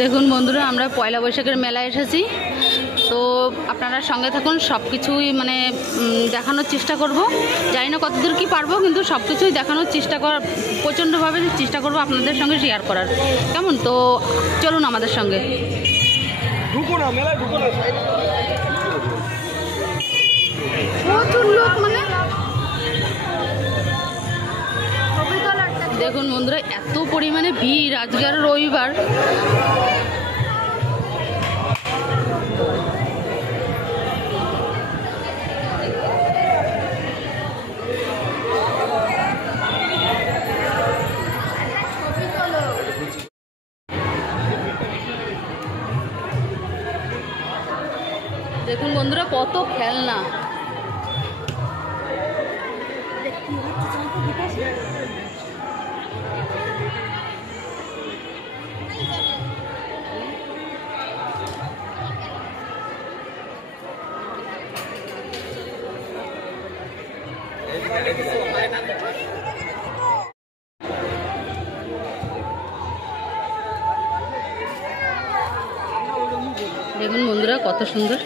দেখুন বন্ধুরা, আমরা পয়লা বৈশাখের মেলায় এসেছি। তো আপনারা সঙ্গে থাকুন, সব কিছুই মানে দেখানোর চেষ্টা করব। জানি না কতদূর কি পারবো, কিন্তু সব কিছুই দেখানোর চেষ্টা করার প্রচণ্ডভাবে চেষ্টা করব আপনাদের সঙ্গে শেয়ার করার। কেমন? তো চলুন আমাদের সঙ্গে। প্রচুর লোক, মানে দেখুন বন্ধুরা, এত পরিমাণে ভিড়। আজকে আর রবিবার। দেখুন বন্ধুরা, কত খেলনা। দেখুন বন্ধুরা, কত সুন্দর।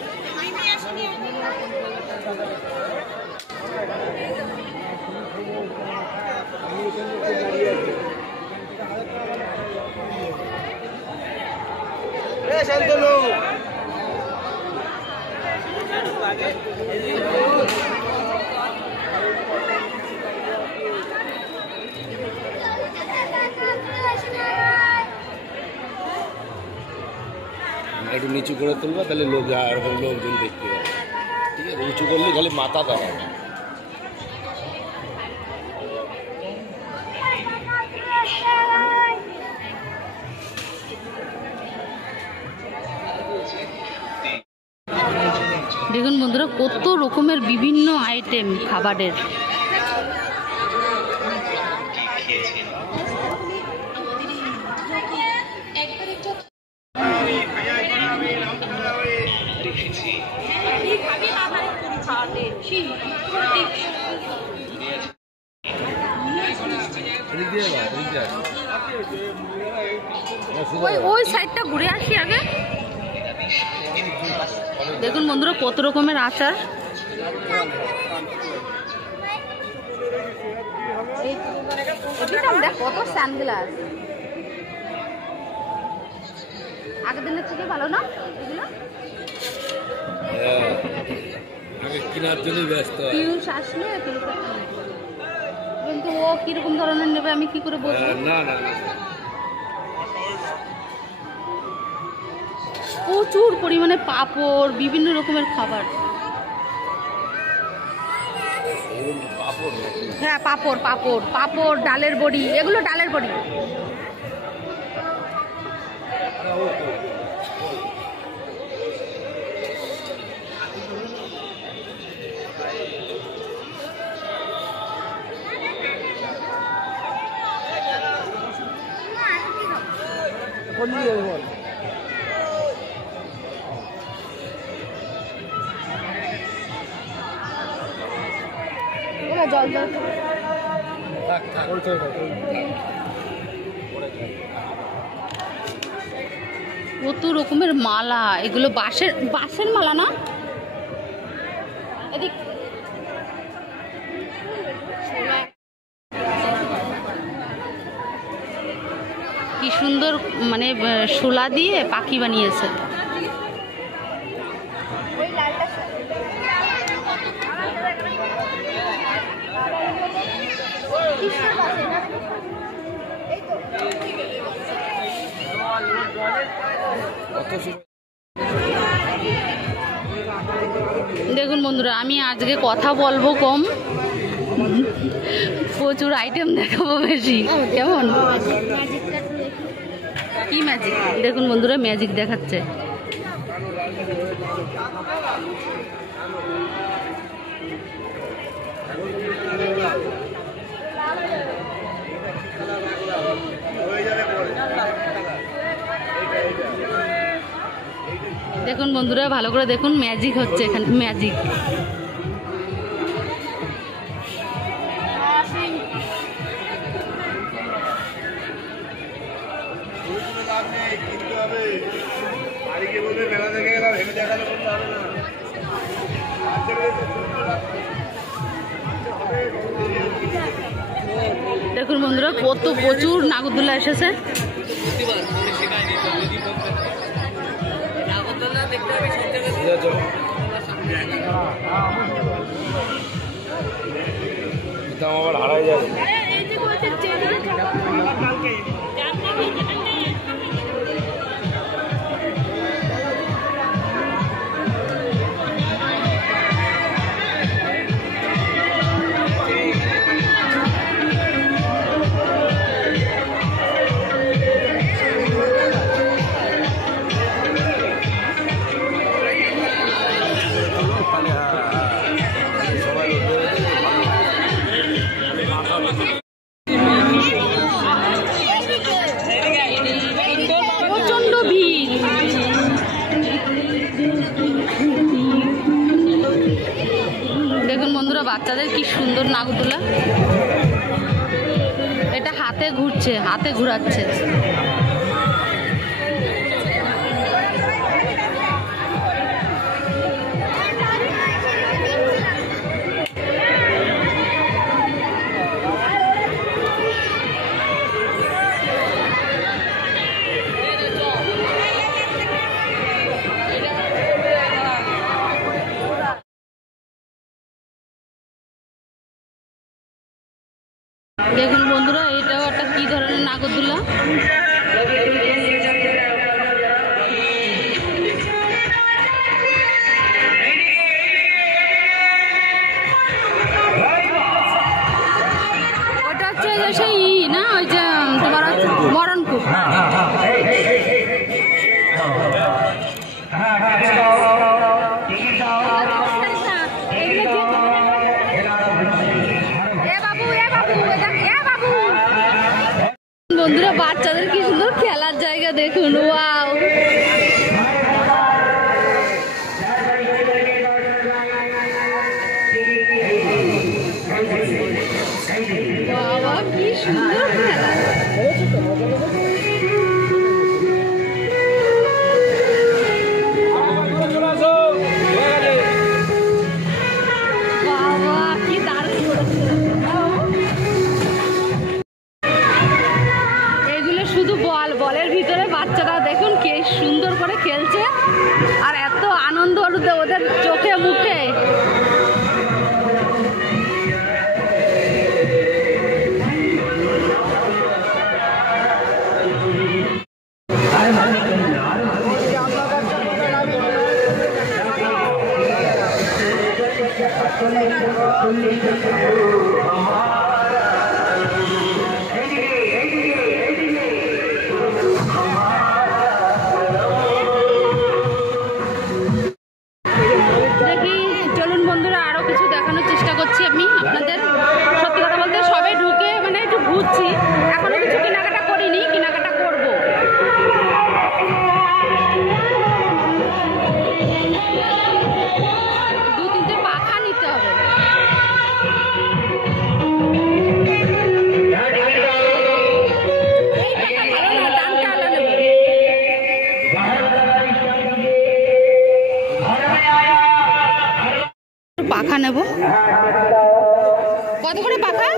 একটু নিচু করে তুলবা, তাহলে লোক এরকম লোকজন দেখতে পাবে। ঠিক আছে, উঁচু করলে খালি মাথা দাঁড়ায়। দেখুন বন্ধুরা, কত রকমের বিভিন্ন আইটেম খাবারের। ওই সাইডটা ঘুরে আসি আগে। দেখুন বন্ধুরা, কত রকমের আচার। দেখ কত সানগ্লাস। আগের দিনের থেকে ভালো না এগুলো? কেনার জন্য ব্যস্ত। পিউষ আসলে কিন্তু ও কিরকম ধরনের নেবে আমি কি করে বলবো? না না, প্রচুর পরিমাণে পাঁপড়, বিভিন্ন রকমের খাবার। হ্যাঁ, পাঁপড় পাঁপড় পাঁপড়, ডালের বড়ি। এগুলো ডালের বড়ি। জল জল কত রকমের মালা। এগুলো বাঁশের মালা না? এদিক কি সুন্দর, মানে শোলা দিয়ে পাখি বানিয়েছে। দেখুন বন্ধুরা, আমি আজকে কথা বলবো কম, প্রচুর আইটেম দেখাবো বেশি। কেমন? কি ম্যাজিক? দেখুন বন্ধুরা, ম্যাজিক দেখাচ্ছে। দেখুন বন্ধুরা, ভালো করে দেখুন, ম্যাজিক হচ্ছে এখানে, ম্যাজিক। দেখুন বন্ধুরা কত প্রচুর নাগরদোলা এসেছে। আবার হারাই যাবে। প্রচন্ড ভিড়। দেখুন বন্ধুরা বাচ্চাদের কি সুন্দর নাগরদোলা, এটা হাতে ঘুরছে, হাতে ঘুরাচ্ছে। দেখুন বন্ধুরা এটাও একটা কি ধরনের নাগরদোলা। ওটা হচ্ছে সেই না, ওই যে তোমার মরণকূপ। বন্ধুরা বাচ্চাদের কি সুন্দর খেলার জায়গা দেখুন, ওয়াও। বাবা কি সুন্দর খেলা। বাবা কি দারুণ। শুধু বলের ভিতরে বাচ্চারা দেখুন কি সুন্দর করে খেলছে, আর এত আনন্দ ওদের চোখে মুখে। চলুন বন্ধুরা আরো কিছু দেখানোর চেষ্টা করছি আমি আপনাদের। সত্যি কথা বলতে সবাই ঢুকে মানে একটু ঘুরছি, এখনো কিছু কেনাকাটা করিনি, কেনাকাটা করব। দু তিনটে পাখা নিতে হবে। পাখা নেব। কত করে পাখা?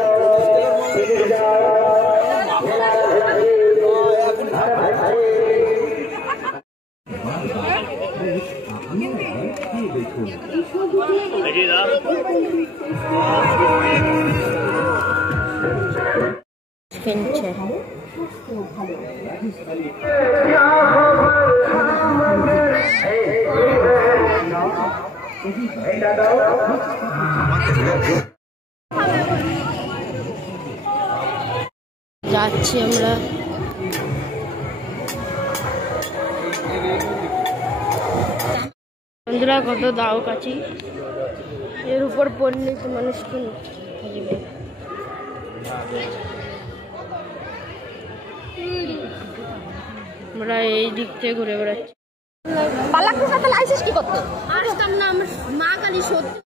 যাচ্ছি আমরা। বন্ধুরা কত দাও কাছি, এর উপর পড়লে তো মানুষ কোন আমরা এই দিক থেকে ঘুরে বেড়াচ্ছি। পালাকের সাথে লাইসেন্স কি করতে আসতাম না, আমার মা কালী সত্যি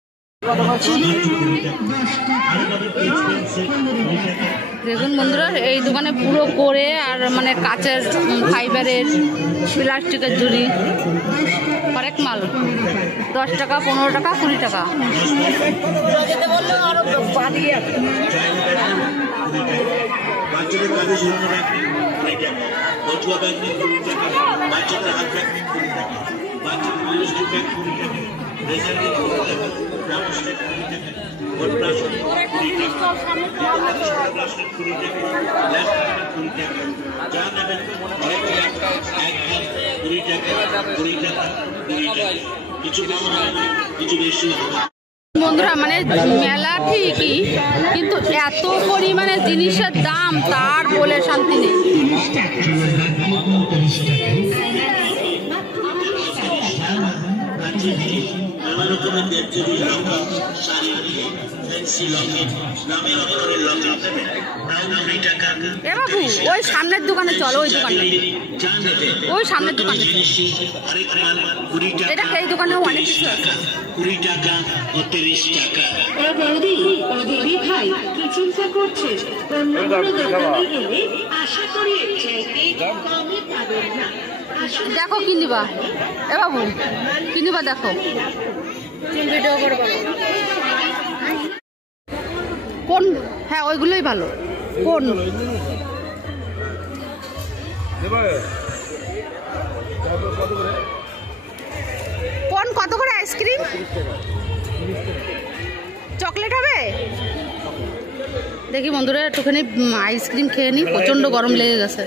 দেখুন বন্ধুরা, এই দোকানে পুরো করে আর মানে কাচের, ফাইবারের, প্লাস্টিকের ঝুড়ি, হরেক মাল 10 টাকা, 15 টাকা, 20 টাকা। বন্ধুরা মানে মেলা ঠিকই, কিন্তু এত পরিমাণে জিনিসের দাম তার বলে শান্তি নেই। এ বাবু, ওই সামনের দোকানে চলো, ওই দোকানে, ওই সামনের দোকানে। এটা এই দোকানেও অনেক কিছু আছে। 20 টাকা ও 30 টাকা। ভাই কি চিন্তা করছেন? অন্য কোনো দোকানে গেলে আশা করি এর চাইতে কমই পাবেন না। দেখো কি নিবা? এ বাবু কি নিবা দেখো, ভিডিও করবো কোন? হ্যাঁ ওইগুলোই ভালো। কোন কোন কত করে আইসক্রিম? চকলেট হবে? দেখি বন্ধুরা একটুখানি আইসক্রিম খেয়ে নি, প্রচন্ড গরম লেগে গেছে।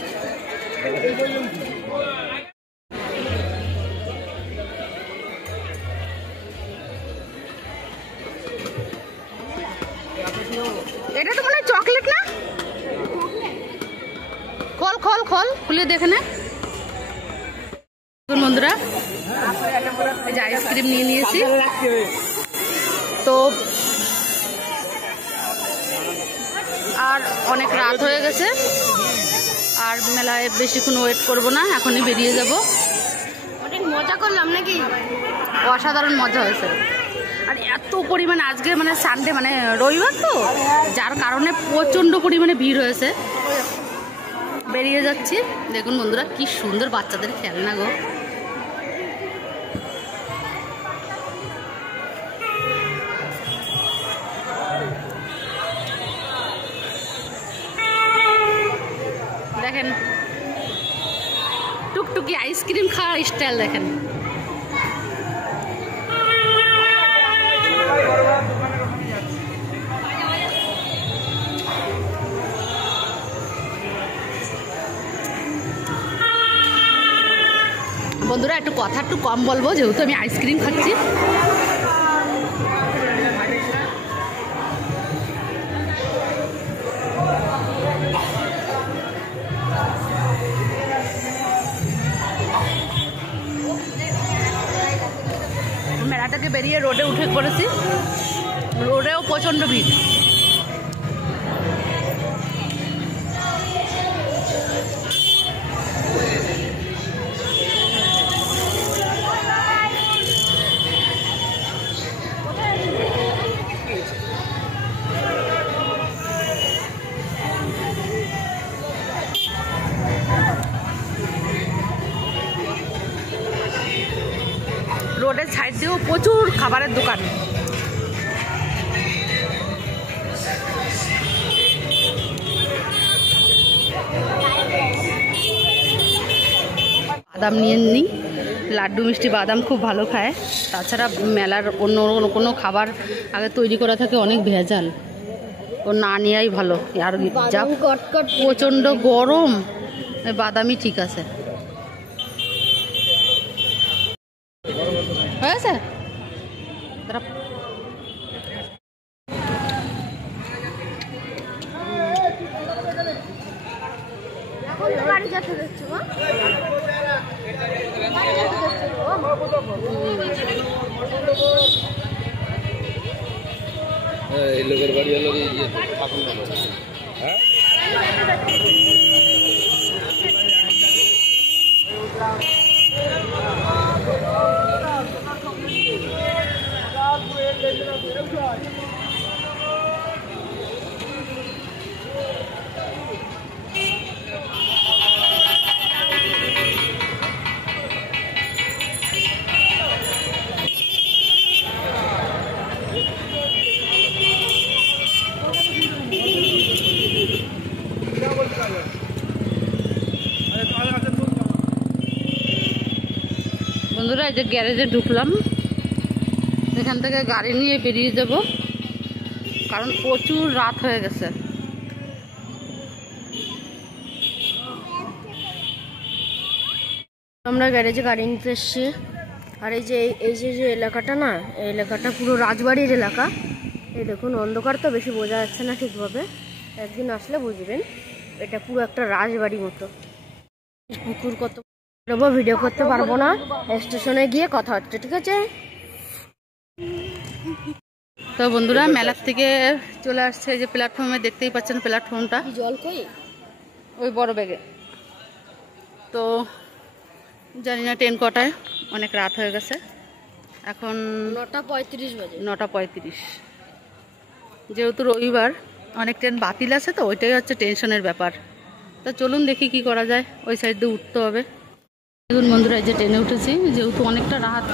এটা তো মনে হয় চকলেট না? খোল খোল খোল, খুলে দেখে না বন্ধুরা। এই যে আইসক্রিম নিয়ে নিয়েছি, তো আর অনেক রাত হয়ে গেছে, আর মেলায় বেশিক্ষণ ওয়েট করব না, এখনই বেরিয়ে যাব। অনেক মজা করলাম নাকি? অসাধারণ মজা হয়েছে। আর এত পরিমাণে আজকে মানে সানডে, মানে রবিবার তো, যার কারণে প্রচণ্ড পরিমাণে ভিড় হয়েছে। বেরিয়ে যাচ্ছি। দেখুন বন্ধুরা কি সুন্দর বাচ্চাদের খেলনা গো। দেখেন টুকটুকি আইসক্রিম খাওয়ার স্টাইল দেখেন। বন্ধুরা একটু কথা একটু কম বলবো, যেহেতু আমি আইসক্রিম খাচ্ছি। মেলা থেকে বেরিয়ে রোডে উঠে পড়েছি, রোডেও প্রচণ্ড ভিড়। রোডের সাইড দিয়েও প্রচুর খাবারের দোকান। বাদাম নিয়ে নিই, লাড্ডু মিষ্টি বাদাম খুব ভালো খায়। তাছাড়া মেলার অন্য কোনো খাবার আগে তৈরি করা থাকে অনেক ভেজাল, ও না নেওয়াই ভালো। আর যা প্রচণ্ড গরম, বাদামই ঠিক আছে। হয়েছে এই লোকের বাড়ি হলো ঠাকুর বাবা। হ্যাঁ বন্ধুরা এই যে গ্যারেজে ঢুকলাম, এখান থেকে গাড়ি নিয়ে বেরিয়ে যাব, কারণ প্রচুর রাত হয়ে গেছে। আমরা গ্যারেজে গাড়ি নিতে এসেছি। আর এই যে এলাকাটা না, এই এলাকাটা পুরো রাজবাড়ির এলাকা। এই দেখুন, অন্ধকার তো বেশি বোঝা যাচ্ছে না ঠিকভাবে, একদিন আসলে বুঝবেন। এটা পুরো একটা রাজবাড়ি মতো। পুকুর কত ভিডিও করতে পারবো না, স্টেশনে গিয়ে কথা হচ্ছে, ঠিক আছে? তো বন্ধুরা মেলার থেকে চলে আসছে, এই যে প্ল্যাটফর্মে দেখতেই পাচ্ছেন প্ল্যাটফর্মটা, জল কই ওই বড় ব্যাগে। তো জানি না ট্রেন কটায়, অনেক রাত হয়ে গেছে, এখন 9:35 বাজে। 9:35। যেহেতু রবিবার অনেক ট্রেন বাতিল আছে, তো ওইটাই হচ্ছে টেনশনের ব্যাপার। তা চলুন দেখি কি করা যায়, ওই সাইড দিয়ে উঠতে হবে। দেখুন বন্ধুরা এই যে ট্রেনে উঠেছি, যেহেতু অনেকটা রাত,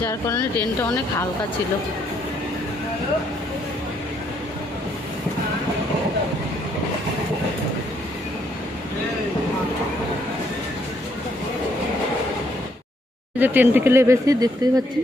যার কারণে ট্রেনটা অনেক হালকা ছিল। যে ট্রেন থেকে নেমেছি, দেখতেই পাচ্ছি।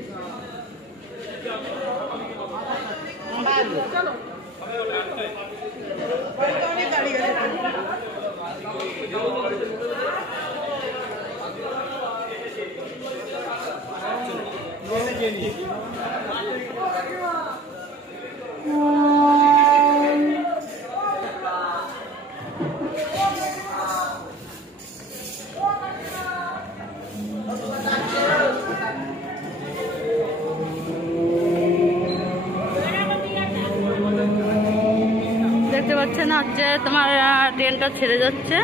দেখতে পাচ্ছেন হচ্ছে তোমার ট্রেনটা ছেড়ে যাচ্ছে।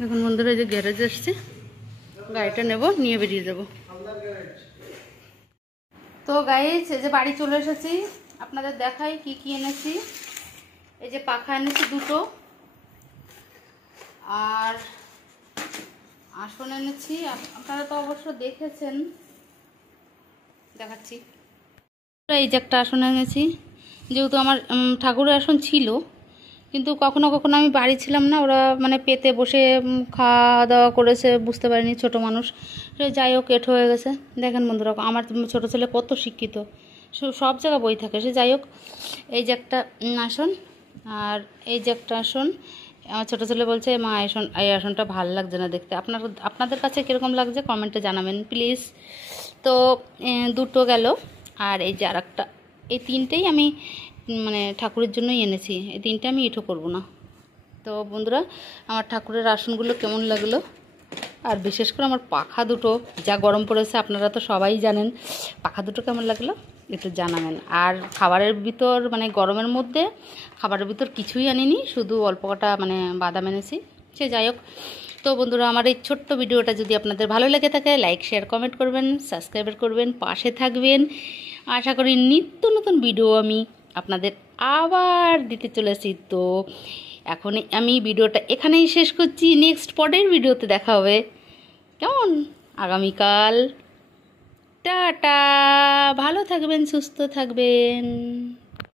দেখুন বন্ধুরা এই যে গ্যারেজে এসছি, গাড়িটা নেব, নিয়ে বেরিয়ে যাব। তো গাইস এই যে বাড়ি চলে এসেছি, আপনাদের দেখাই কি কি এনেছি। এই যে পাখা এনেছি দুটো, আর আসন এনেছি, আপনারা তো অবশ্য দেখেছেন, দেখাচ্ছি। এই যে একটা আসন এনেছি, যেহেতু আমার ঠাকুরের আসন ছিল, কিন্তু কখনো কখনো আমি বাড়ি ছিলাম না, ওরা মানে পেতে বসে খাওয়া দাওয়া করেছে, বুঝতে পারিনি, ছোট মানুষ। যাই হোক, এঁঠো হয়ে গেছে। দেখেন বন্ধুরা, আমার ছোট ছেলে কত শিক্ষিত, সব জায়গায় বই থাকে। সে যাই হোক, এই যে একটা আসন, আর এই যে একটা আসন। আমার ছোটো ছেলে বলছে, মা এই আসনটা ভালো লাগছে না দেখতে, আপনাদের কাছে কীরকম লাগছে কমেন্টে জানাবেন প্লিজ। তো দুটো গেল, আর এই যে আর একটা, এই তিনটেই আমি মানে ঠাকুরের জন্যই এনেছি, এই তিনটে আমি এঁঠো করব না। তো বন্ধুরা আমার ঠাকুরের আসনগুলো কেমন লাগলো, আর বিশেষ করে আমার পাখা দুটো, যা গরম পড়েছে আপনারা তো সবাই জানেন, পাখা দুটো কেমন লাগলো একটু জানাবেন। আর খাবারের ভিতর মানে গরমের মধ্যে খাবারের ভিতর কিছুই আনিনি, শুধু অল্প কটা মানে বাদাম এনেছি। সে যাই হোক, তো বন্ধুরা আমার এই ছোট্ট ভিডিওটা যদি আপনাদের ভালো লেগে থাকে, লাইক শেয়ার কমেন্ট করবেন, সাবস্ক্রাইব করবেন, পাশে থাকবেন। আশা করি নিত্য নতুন ভিডিও আমি আপনাদের আবার দিতে চলেছি। তো এখন আমি ভিডিওটা এখানেই শেষ করছি, নেক্সট পরের ভিডিওতে দেখা হবে কেমন, আগামীকাল। টাটা, ভালো থাকবেন, সুস্থ থাকবেন।